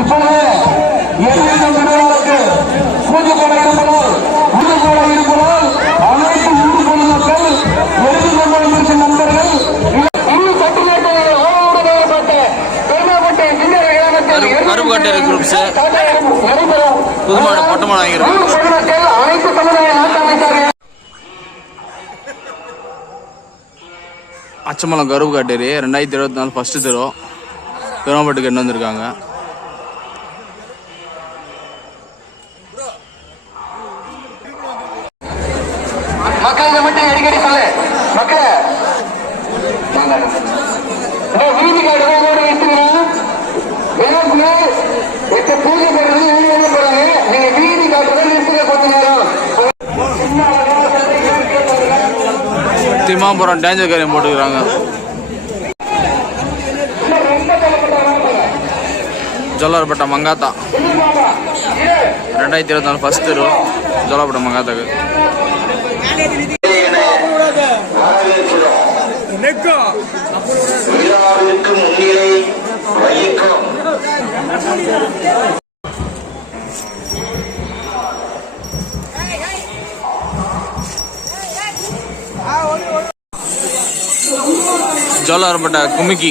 இப்பொழுது எதிர்க்கும் திருவிழாவுக்கு பூஜை போட இருப்பதால் அனைத்து பொது மக்கள் எழுதி நண்பர்கள் குரூப்ஸு அனைத்து சமுதாய நாட்டு அமைச்சர்கள் அச்சம்பலம் கருப்பு காட்டேரி ரெண்டாயிரத்தி இருபத்தி நாலு ஃபஸ்ட்டு தெரு பெருமாப்பட்டுக்கு என்ன வந்திருக்காங்க. மக்கள் இதை மட்டும் அடிக்கடி ஜோலார்பேட்டை மங்காத்தா. ரெண்டாயிரத்தி இருபத்தி நாலு ஃபஸ்ட் தெரு ஜோலார்பேட்டை மங்காத்தாக்கு. விழாவிற்கு ஜோலார்பேட்டை குமிக்கி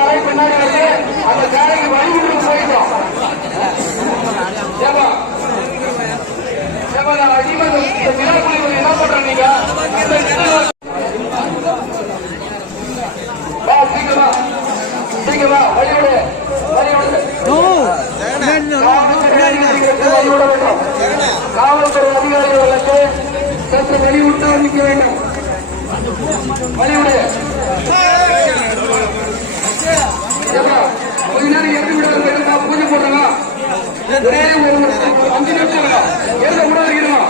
காவல்துறை அதிகாரிகளுக்கு சற்று வழிவிட்டு நிற்க வேண்டும் வழிவிடு ஏப்பா, கொஞ்ச நேரம் எட்டு விடாது இருக்கா பூஜை போடலாம் ஒரே ஒரு அஞ்சு நிமிஷம் எந்த விடாது இருக்கணும்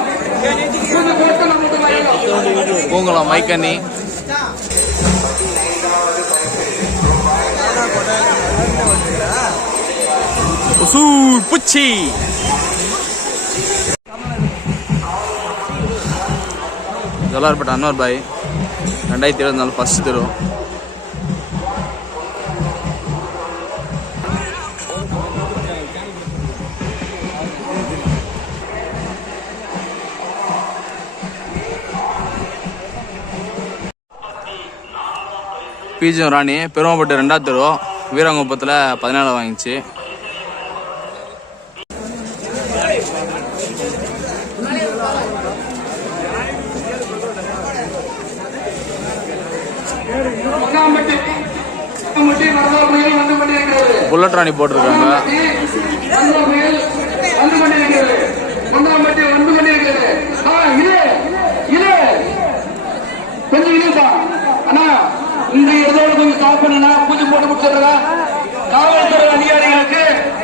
பூஜை போட்டு நம்ம மட்டும் வாங்கிடலாம். பூங்குளம் மைக்கண்ணி ஒசூர் புச்சி. ஜோலார்பேட்டை அன்வர் பாய். ரெண்டாயிரத்தி இருபத்தி நாலு ஃபஸ்ட் தெரு. பீஜம் ராணி பெருமாப்பட்டு ரெண்டாவது தெரு வீரங்குப்பத்தில் பதினாலு வாங்கிச்சு. புல்லட் ராணி போட்டிருக்காங்க. வரலாறு இந்த இதோட கொஞ்சம் ஸ்டாப் பண்ணுண்ணா பூஜை போட்டு முடிச்சிடுறா காவல்துறை அதிகாரிகளுக்கு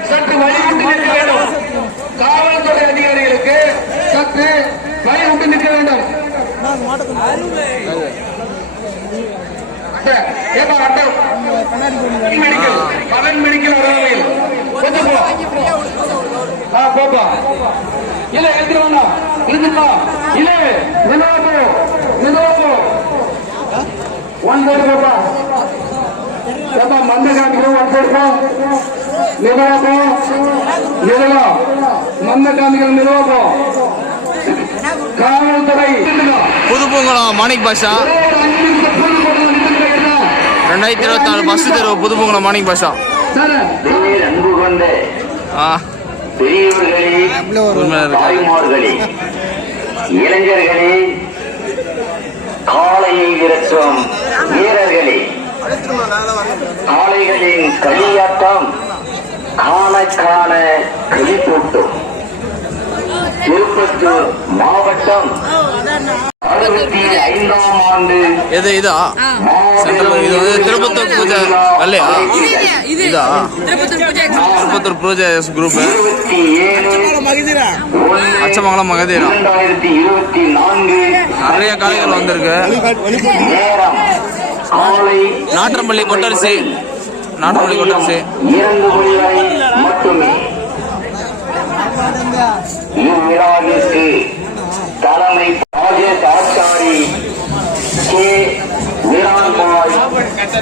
சற்று வழி விட்டு நிற்க வேண்டும். காவல்துறை அதிகாரிகளுக்கு சற்று வழி விட்டு நிற்க வேண்டும். அட்டை, ஏப்பா அட்டை மெடிக்கல் பவன் மெடிக்கல் வரவையில் கொஞ்சம் ஆ போப்பா. இல்ல எடுத்துட்டு வேண்டாம் இருந்துப்பா. இல்ல மெதுவா போ. காவல்துறை புதுப்பூங்குளம் மாணிக் பாஷா. ரெண்டாயிரத்தி இருபத்தி நாலு ஃபஸ்ட் தெரு புதுப்பூங்குளம் மாணிக் பாஷா. அன்பு கொண்ட பெரியவர்களே இளைஞர்களே காளையை விரட்டும் வீரர்களே. காளைகளின் களியாட்டம் காண காண களி போட்டும் திருப்பத்தூர் மாவட்டம் எது இதா? சென்ட்ரல் இது வந்து திருப்பத்தூர் பூஜை அல்லையா? இதா திருப்பத்தூர் பூஜை பூஜை குரூப் அச்சமங்கலம் நான்கு. நிறைய காலைகள் வந்திருக்கு. நாற்றம்பள்ளி கொட்டரிசி. நாற்றம்பள்ளி கொட்டரிசி. மட்டுமே. இவ்விழாவிற்கு தலைமை ராஜேஷ் ஆச்சாரி கே விரான்பாய்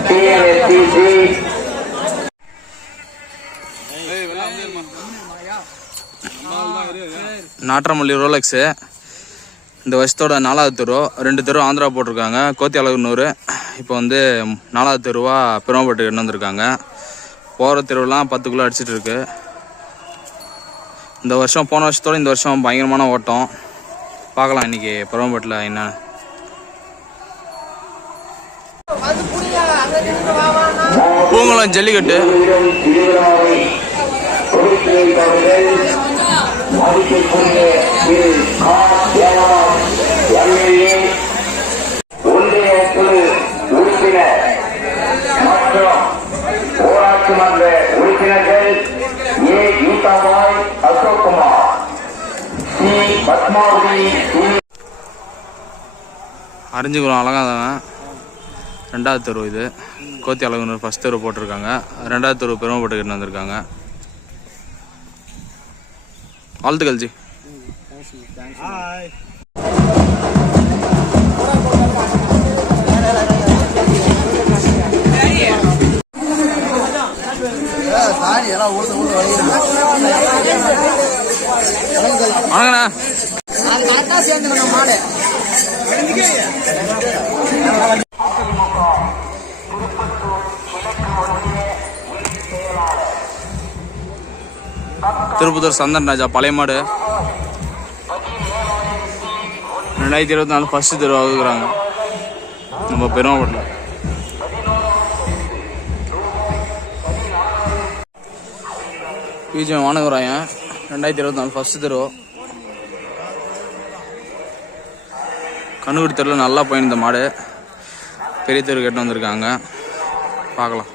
டிஎஸ்டிசி நாற்றம்பள்ளி ரோலக்ஸு. இந்த வருஷத்தோட நாலாவது தெரு. ரெண்டு தெரு ஆந்திரா போட்டிருக்காங்க. கோத்தி அழகுநூறு இப்போ வந்து நாலாவது தெருவா பெருமாப்பட்டு கொண்டு வந்திருக்காங்க. போகிற தெருவெலாம் பத்துக்குள்ளே கிலோ அடிச்சிட்டு இருக்கு. இந்த வருஷம் போன வருஷத்தோட இந்த வருஷம் பயங்கரமான ஓட்டம். பார்க்கலாம் இன்னைக்கு பெருமாப்பட்டில் என்ன. பூங்குளம் ஜல்லிக்கட்டு. வீரன் சி பத்மாவதி சி அழகாதவன் ரெண்டாவது தெரு இது. கோத்தி அழகுனூர் ஃபஸ்ட் தெரு போட்டிருக்காங்க. ரெண்டாவது தெரு பெருமைப்பட்டுக்கிட்டு வந்திருக்காங்க. வாழ்த்துக்கள் ஜி. வணக்கண்ணா திருப்பத்தூர் சந்தன் ராஜா பழைய மாடு. ரெண்டாயிரத்தி இருபத்தி நாலு ஃபர்ஸ்ட் தெருவா இருக்கிறாங்க நம்ம பெருமாப்பட்டில் பிஜிஎம் வானகுராயன். ரெண்டாயிரத்தி இருபத்தி நாலு ஃபர்ஸ்ட் தெரு கண்ணுக்குடி தெருவில் நல்லா போயிருந்த மாடு. பெரிய தெரு கேட்டு வந்திருக்காங்க. பார்க்கலாம்.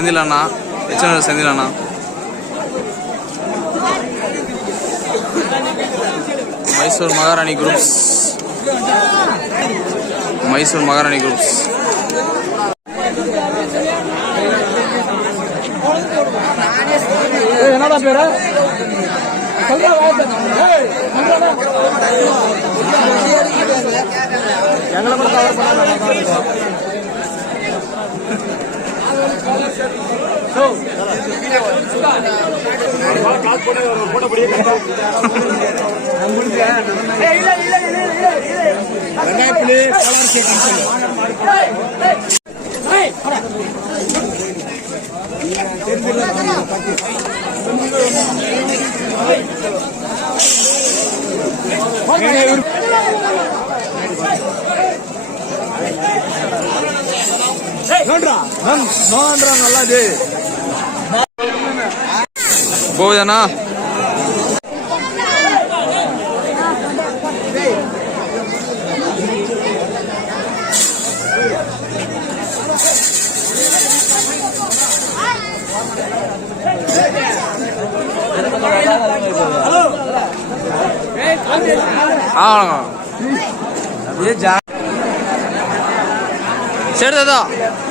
செந்தில் அண்ணா எச்சனூர் செந்தில் அண்ணா மைசூர் மகாராணி குரூப்ஸ் மைசூர் மகாராணி குரூப்ஸ் வெங்காயப்புலி கலர் சேர்க்கணும் போகுதாண்ணா? வணக்கம். சரி தாத்தா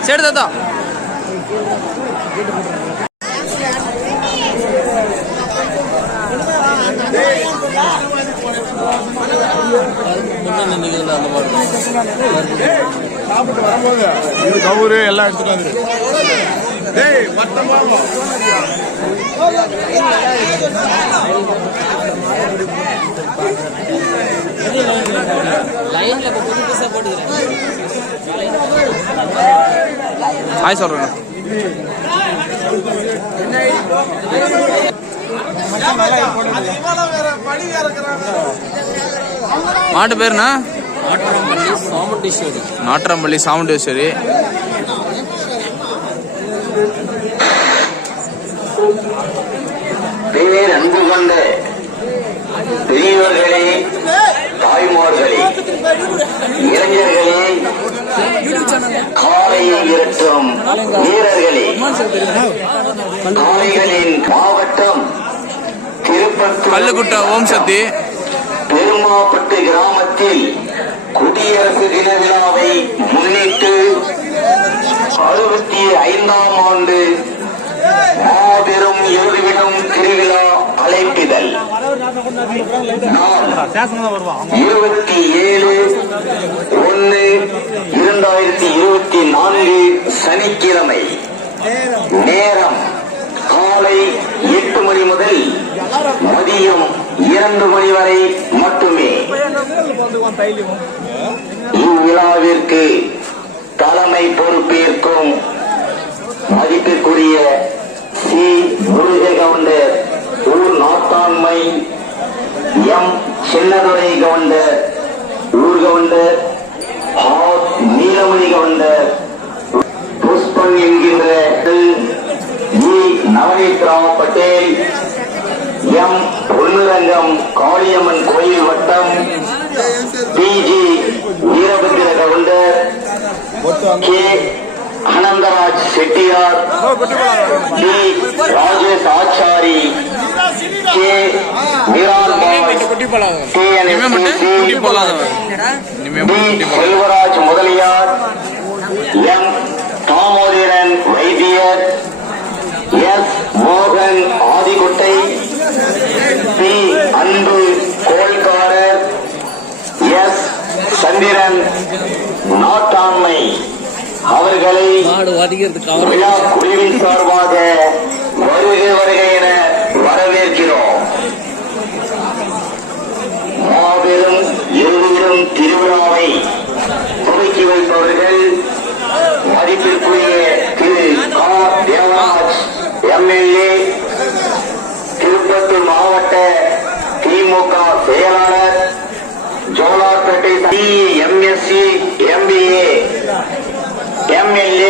சரி தாத்தா. சாப்பிட்டு வரும்போது இது கவுரு எல்லாம் எடுத்துட்டு வந்துரு. டேய் மொத்தமா ஹாய் சொல்கிறேங்க மாட்டு பேருண்ணா நாட்டரம்பள்ளி சாமுண்டேஸ்வரி. அன்பு கொண்ட பெரியவர்களே தாய்மார்களே இளைஞர்களே இரட்டும் வீரர்களே காளைகளின் மாவட்டம் கல்லுக்குட்டை ஓம் சக்தி. பெருமாப்பட்டு கிராமத்தில் குடியரசு தின விழாவை முன்னிட்டு அறுபத்தி ஐந்தாம் ஆண்டு மாபெரும் இறுதிவிடும் திருவிழா அழைப்பிதழ். இருபத்தி ஏழு ஒன்னு இரண்டாயிரத்தி இருபத்தி நான்கு சனிக்கிழமை நேரம் காலை எட்டு மணி முதல் மதியம் இரண்டு மணி வரை மட்டுமே. இவ்விழாவிற்கு தலைமை பொறுப்பேற்கும் மதிப்பிற்குரிய சி. முருககவுண்டர் ஊர் நாட்டாண்மை எம். சின்னதுரை கவுண்டர் ஊர் கவுண்டர் ஆர். நீலமணி கவுண்டர் புஷ்பன் என்கின்ற இ நவநீத்ரா பட்டேல் எம். பொன்னுரங்கம் காளியம்மன் கோயில் வட்டம் PG Veerabhadra Gounder K. Anantharaj Chettiar T Rajesh Achari K போடாத செல்வராஜ் முதலியார் எம் தாமோதரன் வைத்தியர் எஸ் மோகன் ஆதிகுட்டை பி அன்பு கோல்காரர் எஸ் சந்திரன் நாட்டாண்மை அவர்களை விழா குழுவின் சார்பாக இருவரும் திருவிழாவை துவக்கி வைப்பவர்கள் மதிப்பிற்குரிய திரு கா. தேவராஜ் எம்எல்ஏ திருப்பத்தூர் மாவட்ட திமுக செயலாளர் Jolarpettai MSc MBA MLA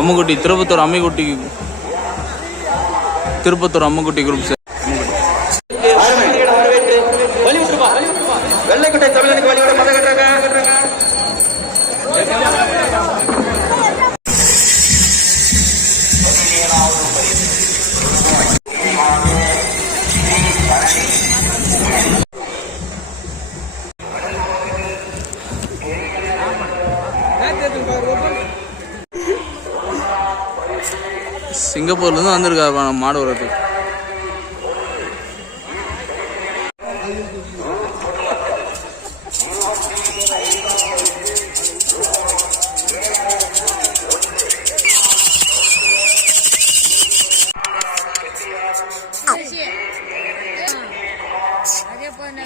Ammukutty Tirupattur Ammikutty Tirupattur Ammukutty group sir Vellaikottai தமிழனுக்கு வழியோட மத கட்டுறாங்க சிங்கப்பூர்லேருந்து வந்திருக்காரு மாடு வரதுக்கு அதே போன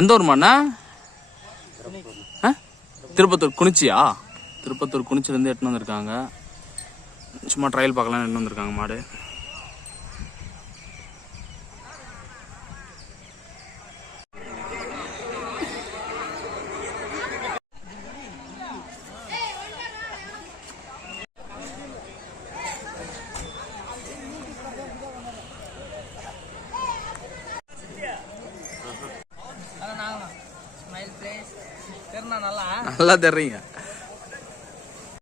எந்த ஊர்மாண்ணா ஆ? திருப்பத்தூர் குனிச்சியா? திருப்பத்தூர் குனிச்சிலேருந்து எட்டுன்னு வந்திருக்காங்க. சும்மா ட்ரையல் பார்க்கலாம் எட்டுன்னு வந்திருக்காங்க மாடு. las de riña.